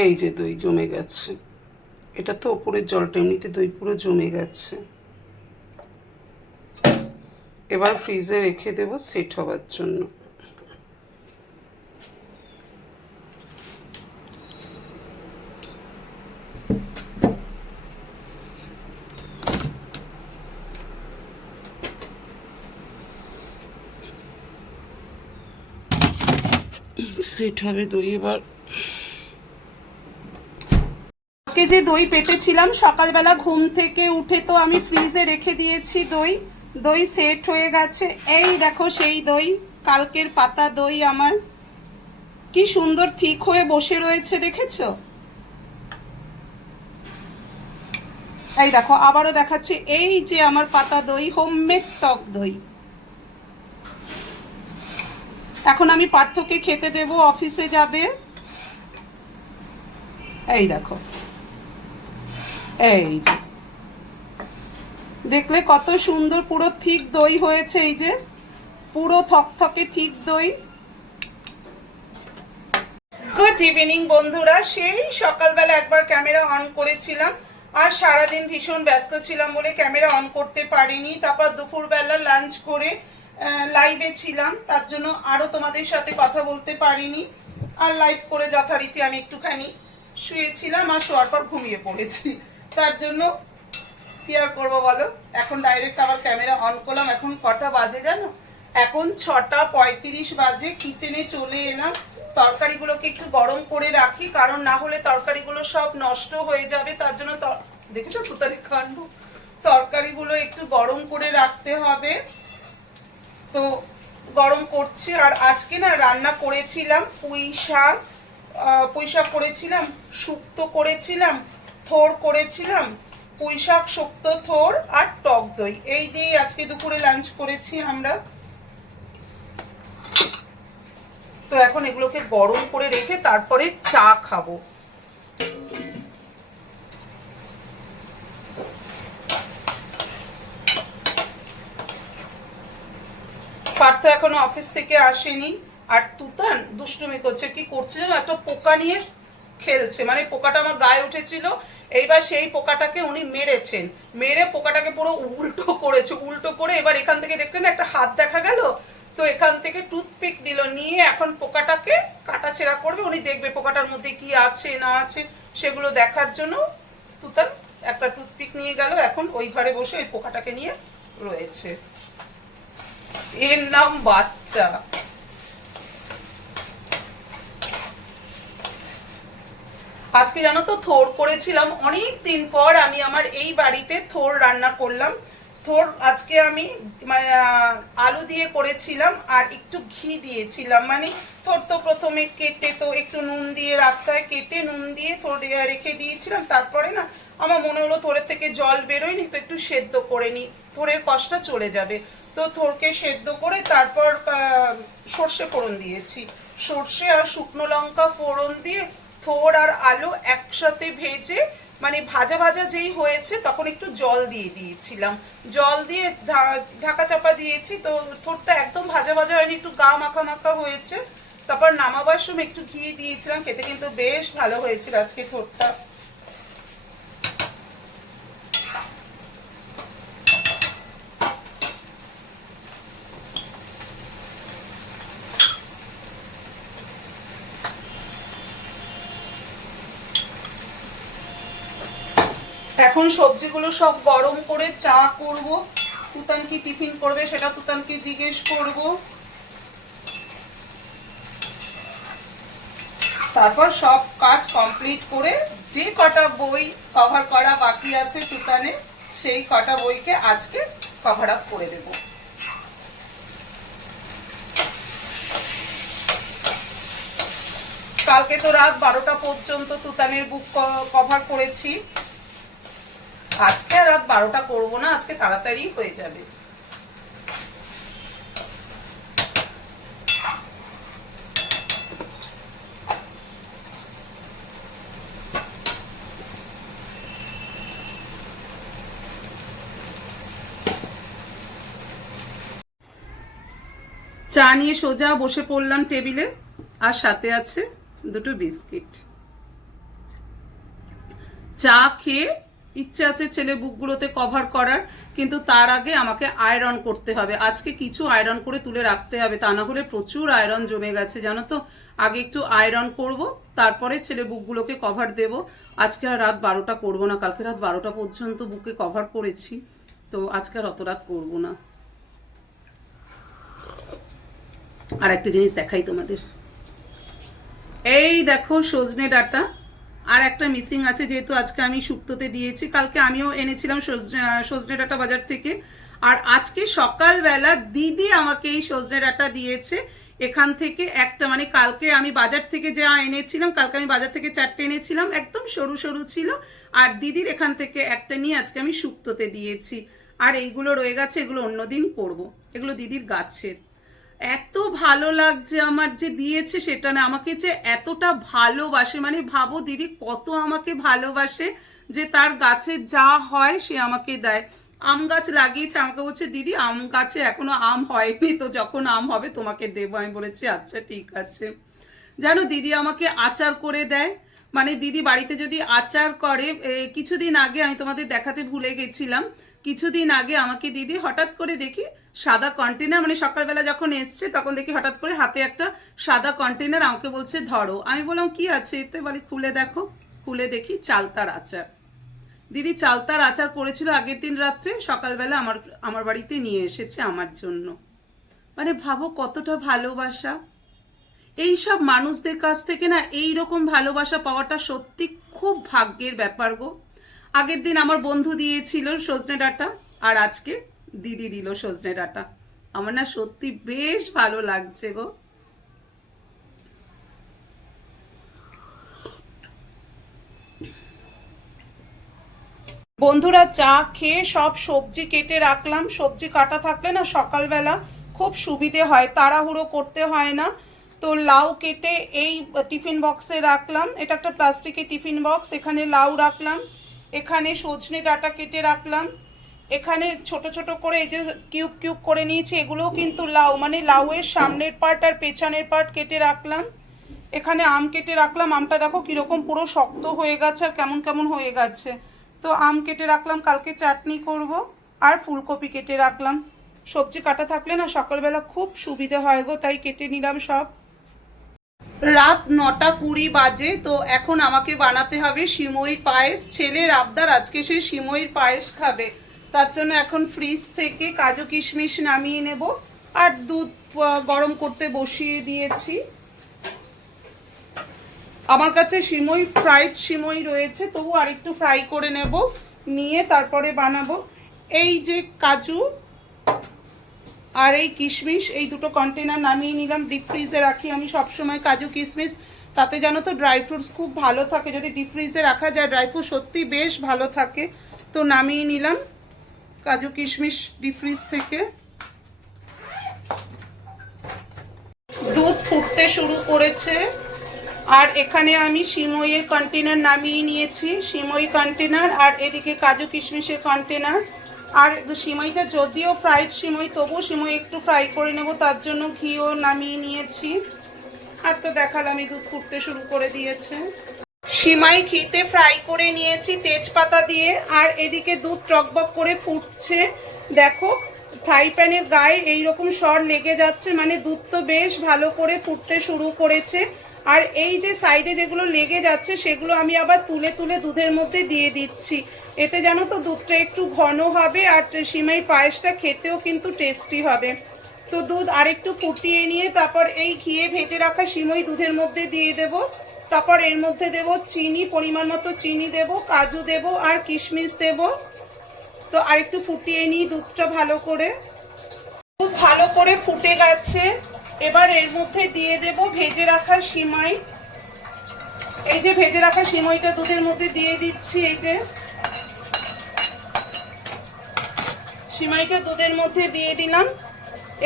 এই যে দই জমে গেছে। এটা তো ওপরের জলটা, এমনিতে দই পুরো জমে গেছে। এবার ফ্রিজে রেখে দেবো সেট হওয়ার জন্য। সেট হবে দই এবার আজকে যে দই পেতেছিলাম, সকালবেলা ঘুম থেকে উঠে তো আমি ফ্রিজে রেখে দিয়েছি দই। দই সেট হয়ে গেছে। এই দেখো সেই দই, কালকের পাতা দই আমার। কি সুন্দর ঠিক হয়ে বসে রয়েছে, দেখেছ? এই দেখো, আবারও দেখাচ্ছে। এই যে আমার পাতা দই হোমমেড টক দই। এখন আমি পার্থকে খেতে দেব, অফিসে যাবে। এই দেখো। এই যে। দেখলে কত সুন্দর পুরো ঠিক দই হয়েছে এই যে। পুরো থকথকে ঠিক দই। গুড ইভিনিং বন্ধুরা। সেই সকালবেলা একবার ক্যামেরা অন করেছিলাম। আর সারাদিন ভীষণ ব্যস্ত ছিলাম বলে ক্যামেরা অন করতে পারিনি। তারপর দুপুরবেলা লাঞ্চ করে লাইভে ছিলাম। তার জন্য আরও তোমাদের সাথে কথা বলতে পারিনি। আর লাইভ করে যথারীতি আমি একটুখানি শুয়েছিলাম। আর শোয়ার পর ঘুমিয়ে পড়েছি। তার জন্য কি আর করব বলো? এখন ডাইরেক্ট আবার ক্যামেরা অন করলাম। এখন কটা বাজে জানো? এখন ছটা পঁয়ত্রিশ বাজে কিচেনে চলে এলাম। তরকারিগুলোকে একটু গরম করে রাখি, কারণ না হলে তরকারিগুলো সব নষ্ট হয়ে যাবে। তার জন্য দেখেছ তুতারি কাণ্ড? তরকারিগুলো একটু গরম করে রাখতে হবে। তো গরম করছি। আর আজকে না রান্না করেছিলাম পুঁই শাক। পুঁই শাক করেছিলাম, শুক্তো করেছিলাম। থোর করেছিলাম পুঁই শাক থোর আর টক দই। এই দিয়ে আজকে দুপুরে লাঞ্চ করেছি আমরা। তো এখন এগুলোকে গরম করে রেখে তারপরে চা খাব। পার্থ এখনও অফিস থেকে আসেনি। আর তুতান দুষ্টুমি করছে। কি করছে একটা পোকা নিয়ে খেলছে। মানে পোকাটা আমার গায়ে উঠেছিল, এইবার সেই পোকাটাকে উনি মেরেছেন। মেরে পোকাটাকে পুরো উল্টো করেছে, উল্টো করে এবার এখান থেকে দেখলেন একটা হাত দেখা গেল, তো এখান থেকে টুথপিক দিল, নিয়ে এখন পোকাটাকে কাটাছেড়া করবে। উনি দেখবে পোকাটার মধ্যে কি আছে, না আছে, সেগুলো দেখার জন্য তুতান একটা টুথপিক নিয়ে গেল, এখন ওই ঘরে বসে ওই পোকাটাকে নিয়ে রয়েছে। এর নাম বাচ্চা। আজকে জানো তো, থোর করেছিলাম। অনেক দিন পর আমি আমার এই বাড়িতে থোর রান্না করলাম। থোর আজকে আমি আলু দিয়ে করেছিলাম আর একটু ঘি দিয়েছিলাম। মানে থোর তো প্রথমে কেটে তো একটু নুন দিয়ে রাখতে হয়। কেটে নুন দিয়ে থোর রেখে দিয়েছিলাম। তারপরে না, আমার মনে হলো থোরের থেকে জল বেরোয়নি, তো একটু সেদ্ধ করে নিই। থোরের কষ্টটা চলে যাবে। তো থোরকে সেদ্ধ করে তারপর সর্ষে ফোড়ন দিয়েছি। সর্ষে আর শুকনো লঙ্কা ফোড়ন দিয়ে থোর আর আলু একসাথে ভেজে মানে ভাজা ভাজা যেই হয়েছে তখন একটু জল দিয়ে দিয়েছিলাম। জল দিয়ে ঢাকা চাপা দিয়েছি, তো থোরটা একদম ভাজা ভাজা হয়নি, একটু গা মাখা মাখা হয়েছে। তারপর নামাবার সময় একটু ঘি দিয়েছিলাম, খেতে কিন্তু বেশ ভালো হয়েছিল আজকে থোরটা। এখন সবজিগুলো সব গরম করে চা করব। তুতান কি টিফিন করবে, সেটা তুতানকে জিজ্ঞেস করব। তারপর সব কাজ কমপ্লিট করে যে কটা বই কভার করা বাকি আছে তুতানে, সেই কটা বইকে আজকে কভার আপ করে দেব। কালকে তো রাত বারোটা পর্যন্ত তুতানের বুক কভার করেছি। আজকে আর রাত বারোটা করব না, আজকে তাড়াতাড়ি হয়ে যাবে। চা নিয়ে সোজা বসে পড়লাম টেবিলে, আর সাথে আছে দুটো বিস্কিট। চা খেয়ে ইচ্ছে আছে ছেলে বুকগুলোতে কভার করার, কিন্তু তার আগে আমাকে আয়রন করতে হবে। আজকে কিছু আয়রন করে তুলে রাখতে হবে। তা না হলে প্রচুর আয়রন জমে গেছে, জানো তো? আগে একটু আয়রন করব, তারপরে ছেলে বুকগুলোকে কভার দেব। আজকে আর রাত বারোটা করব না, কালকে রাত বারোটা পর্যন্ত বুকে কভার করেছি। তো আজকে আর অত রাত করব না। আর একটা জিনিস দেখাই তোমাদের। এই দেখো সজনে ডাটা। আর একটা মিসিং আছে যেহেতু আজকে আমি শুক্তোতে দিয়েছি, কালকে আমিও এনেছিলাম সজনে ডাটা বাজার থেকে। আর আজকে সকালবেলা দিদি আমাকে এই সজনে ডাটা দিয়েছে। এখান থেকে একটা মানে কালকে আমি বাজার থেকে যা এনেছিলাম, কালকে আমি বাজার থেকে চারটে এনেছিলাম, একদম সরু সরু ছিল। আর দিদির এখান থেকে একটা নিয়ে আজকে আমি শুক্তোতে দিয়েছি। আর এইগুলো রয়ে গেছে, এগুলো অন্যদিন করব। এগুলো দিদির গাছের। এত ভালো লাগছে আমার যে দিয়েছে সেটা না, আমাকে যে এতটা ভালোবাসে। মানে ভাবো দিদি কত আমাকে ভালোবাসে যে তার গাছে যা হয় সে আমাকে দেয়। আম গাছ লাগিয়েছে, আমাকে বলছে, দিদি, আম গাছে এখনও আম হয়নি, তো যখন আম হবে তোমাকে দেবো। আমি বলেছি আচ্ছা ঠিক আছে। জানো, দিদি আমাকে আচার করে দেয়। মানে দিদি বাড়িতে যদি আচার করে কিছুদিন আগে আমি তোমাদের দেখাতে ভুলে গেছিলাম, কিছুদিন আগে আমাকে দিদি হঠাৎ করে দেখি সাদা কন্টেনার মানে সকালবেলা যখন এসছে তখন দেখি হঠাৎ করে হাতে একটা সাদা কন্টেনার আমাকে বলছে, ধরো। আমি বললাম, কি আছে? এতে বলে, খুলে দেখো। খুলে দেখি চালতার আচার। দিদি চালতার আচার করেছিল আগের দিন রাত্রে, সকালবেলা আমার আমার বাড়িতে নিয়ে এসেছে আমার জন্য। মানে ভাবো কতটা ভালোবাসা। এই সব মানুষদের কাছ থেকে না এই রকম ভালোবাসা পাওয়াটা সত্যি খুব ভাগ্যের ব্যাপার গো। আগের দিন আমার বন্ধু দিয়েছিল সজনে ডাটা, আর আজকে দিদি দিল সজনে ডাটা। আমার না সত্যি বেশ ভালো লাগছে গো। বন্ধুরা চা খেয়ে সব সবজি কেটে রাখলাম। সবজি কাটা থাকলে না সকালবেলা খুব সুবিধে হয়, তাড়াহুড়ো করতে হয় না। তো লাউ কেটে এই টিফিন বক্সে রাখলাম। এটা একটা প্লাস্টিকের টিফিন বক্স এখানে লাউ রাখলাম। এখানে সজনে ডাটা কেটে রাখলাম। এখানে ছোট ছোট করে এই যে কিউব কিউব করে নিয়েছি, এগুলোও কিন্তু লাউ মানে লাউয়ের সামনের পার্ট আর পেছনের পার্ট কেটে রাখলাম। এখানে আম কেটে রাখলাম। আমটা দেখো কীরকম পুরো শক্ত হয়ে গেছে আর কেমন কেমন হয়ে গেছে। তো আম কেটে রাখলাম, কালকে চাটনি করব আর ফুলকপি কেটে রাখলাম। সবজি কাটা থাকলে না সকালবেলা খুব সুবিধে হয় গো, তাই কেটে নিলাম সব। রাত নটা কুড়ি বাজে, তো এখন আমাকে বানাতে হবে সিমইর পায়েস। ছেলের আবদার, আজকে সে সিমইর পায়েস খাবে। তার জন্য এখন ফ্রিজ থেকে কাজু কিশমিশ নামিয়ে নেব আর দুধ গরম করতে বসিয়ে দিয়েছি। আমার কাছে সিমই ফ্রাইড সিমই রয়েছে, তবু আরেকটু ফ্রাই করে নেব, নিয়ে তারপরে বানাবো। এই যে কাজু আর এই কিশমিশ, এই দুটো কন্টেনার নামিয়ে নিলাম ডিপ ফ্রিজে রাখি। আমি সবসময় কাজু কিশমিশ, তাতে জানো তো ড্রাই ফ্রুটস খুব ভালো থাকে। যদি ডিপ ফ্রিজে রাখা যায় ড্রাই ফ্রুট সত্যি বেশ ভালো থাকে। তো নামিয়ে নিলাম কাজু কিশমিশ ডিপ ফ্রিজ থেকে। দুধ ফুটতে শুরু করেছে। আর এখানে আমি সিমইয়ের কন্টেনার নামিয়ে নিয়েছি। সিমই কন্টেনার আর এদিকে কাজু কিশমিশের কন্টেনার আর সিমইটা, যদিও ফ্রাইড সিমই তবু সিমই একটু ফ্রাই করে নেব, তার জন্য ঘিও নামিয়ে নিয়েছি। আর তো দেখালামই দুধ ফুটতে শুরু করে দিয়েছে। সিমাই ঘিতে ফ্রাই করে নিয়েছি তেজপাতা দিয়ে, আর এদিকে দুধ টকবক করে ফুটছে। দেখো ফ্রাই প্যানের গায়ে এইরকম সর লেগে যাচ্ছে মানে দুধ তো বেশ ভালো করে ফুটতে শুরু করেছে। আর এই যে সাইডে যেগুলো লেগে যাচ্ছে, সেগুলো আমি আবার তুলে তুলে দুধের মধ্যে দিয়ে দিচ্ছি। এতে জানো তো, দুধটা একটু ঘন হবে আর সিমাই পায়েসটা খেতেও কিন্তু টেস্টি হবে। তো দুধ আরেকটু ফুটিয়ে নিয়ে তারপর এই ঘিয়ে ভেজে রাখা সিমই দুধের মধ্যে দিয়ে দেব। তারপর এর মধ্যে দেব চিনি, পরিমাণ মতো চিনি দেব, কাজু দেব আর কিশমিশ দেব। তো আরেকটু ফুটিয়ে নিই দুধটা ভালো করে। দুধ ভালো করে ফুটে গেছে। এবার এর মধ্যে দিয়ে দেব ভেজে রাখা সিমাই। এই যে ভেজে রাখা সিমইটা দুধের মধ্যে দিয়ে দিচ্ছি, এই যে। সিমাইটা দুধের মধ্যে দিয়ে দিলাম।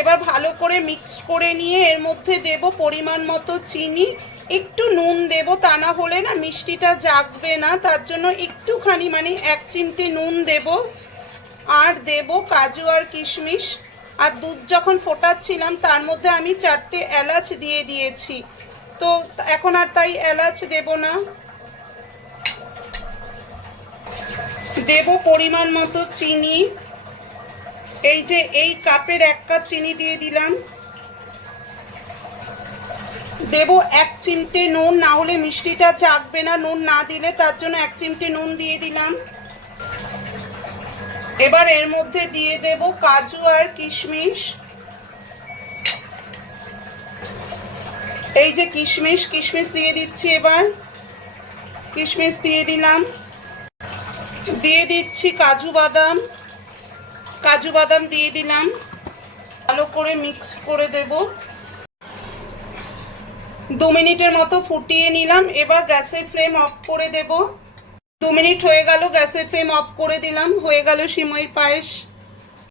এবার ভালো করে মিক্স করে নিয়ে এর মধ্যে দেব পরিমাণ মতো চিনি। একটু নুন দেব, তা না হলে না মিষ্টিটা জাগবে না। তার জন্য একটুখানি মানে এক চিমটি নুন দেব। আর দেব কাজু আর কিশমিশ। আর দুধ যখন ফোটাচ্ছিলাম, তার মধ্যে আমি চারটে এলাচ দিয়ে দিয়েছি। তো এখন আর তাই এলাচ দেব না। দেব পরিমাণ মতো চিনি। এই যে এই কাপের এক কাপ চিনি দিয়ে দিলাম। দেব এক চিমটে নুন, না হলে মিষ্টিটা চাকবে না, নুন না দিলে তার জন্য এক চিমটে নুন দিয়ে দিলাম। এবার এর মধ্যে দিয়ে দেব কাজু আর কিশমিশ। এই যে কিশমিশ কিশমিশ দিয়ে দিচ্ছি এবার। কিশমিশ দিয়ে দিলাম। দিয়ে দিচ্ছি কাজু বাদাম। কাজু বাদাম দিয়ে দিলাম। ভালো করে মিক্স করে দেব। দু মিনিটের মতো ফুটিয়ে নিলাম। এবার গ্যাসের ফ্লেম অফ করে দেব। দু মিনিট হয়ে গেল, গ্যাসের ফ্লেম অফ করে দিলাম। হয়ে গেল সিমই পায়েস।